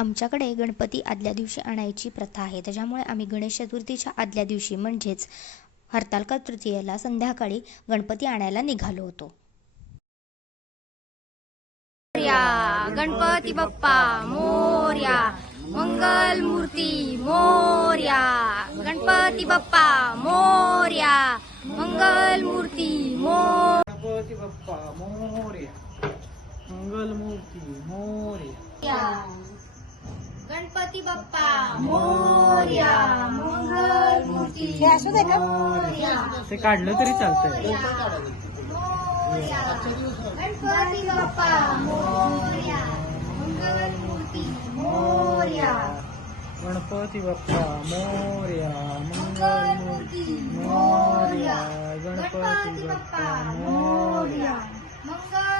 आमच्याकडे गणपती आदल्या दिवशी आणायची प्रथा आहे. त्याच्यामुळे आम्ही गणेश चतुर्थीच्या आदल्या दिवशी म्हणजेच हरतालका तृतीयेला संध्याकाळी गणपती आणायला निघालो होतो. मोर्या गणपती बाप्पा मोर्या मंगल मूर्ती मोर्या गणपती बाप्पा मोर्या मंगल मूर्ती मोर्या. गणपती बाप्पा मोर्या मंगलमूर्ती मोर्या. गणपती बाप्पा. मोर्या मंगल मूर्ती मोर्या. ते काढलं तरी चालतंय. मोर्या. गणपती बाप्पा. मोर्या. मंगल मूर्ती मोर्या. गणपती बाप्पा. मोर्या मंगलमूर्ती. मोर्या. गणपती बाप्पा. मोर्या. मंगल मूर्ती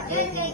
गणपतीचा जय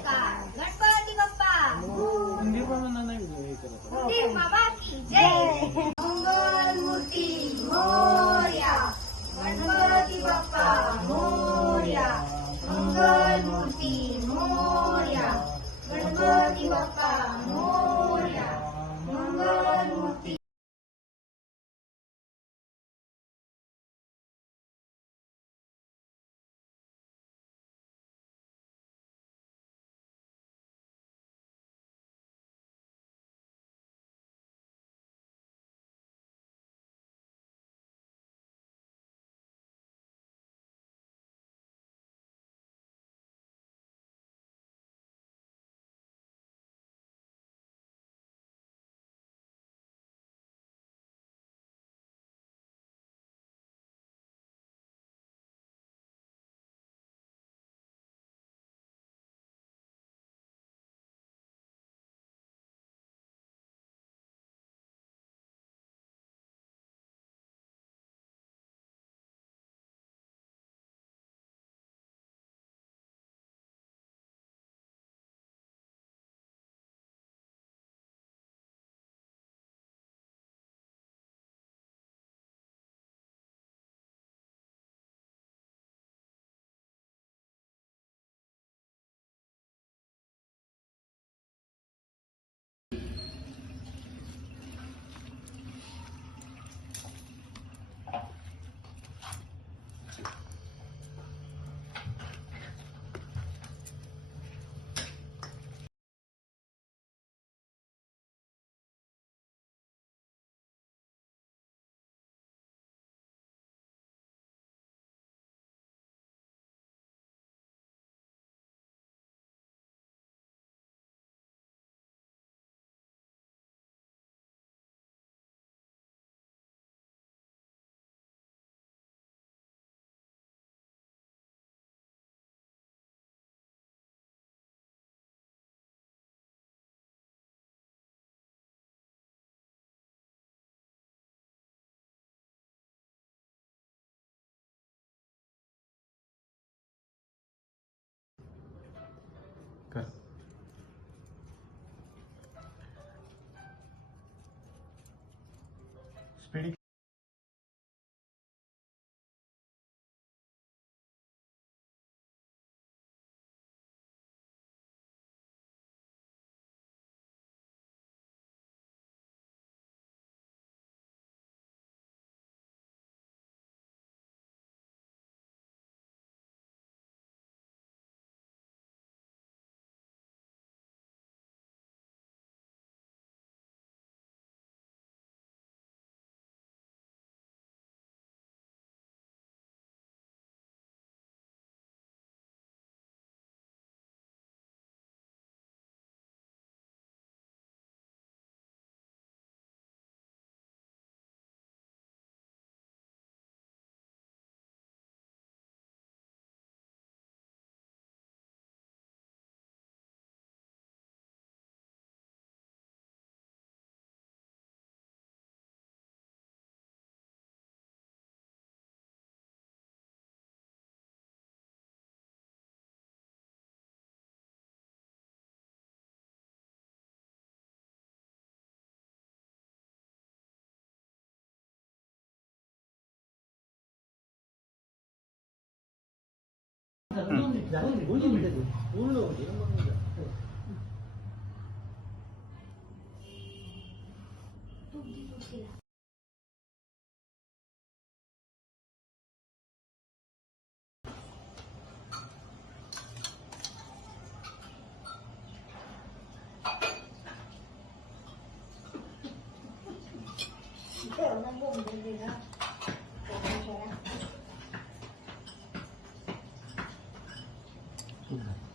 그때 얼마 보면 되나? Yeah.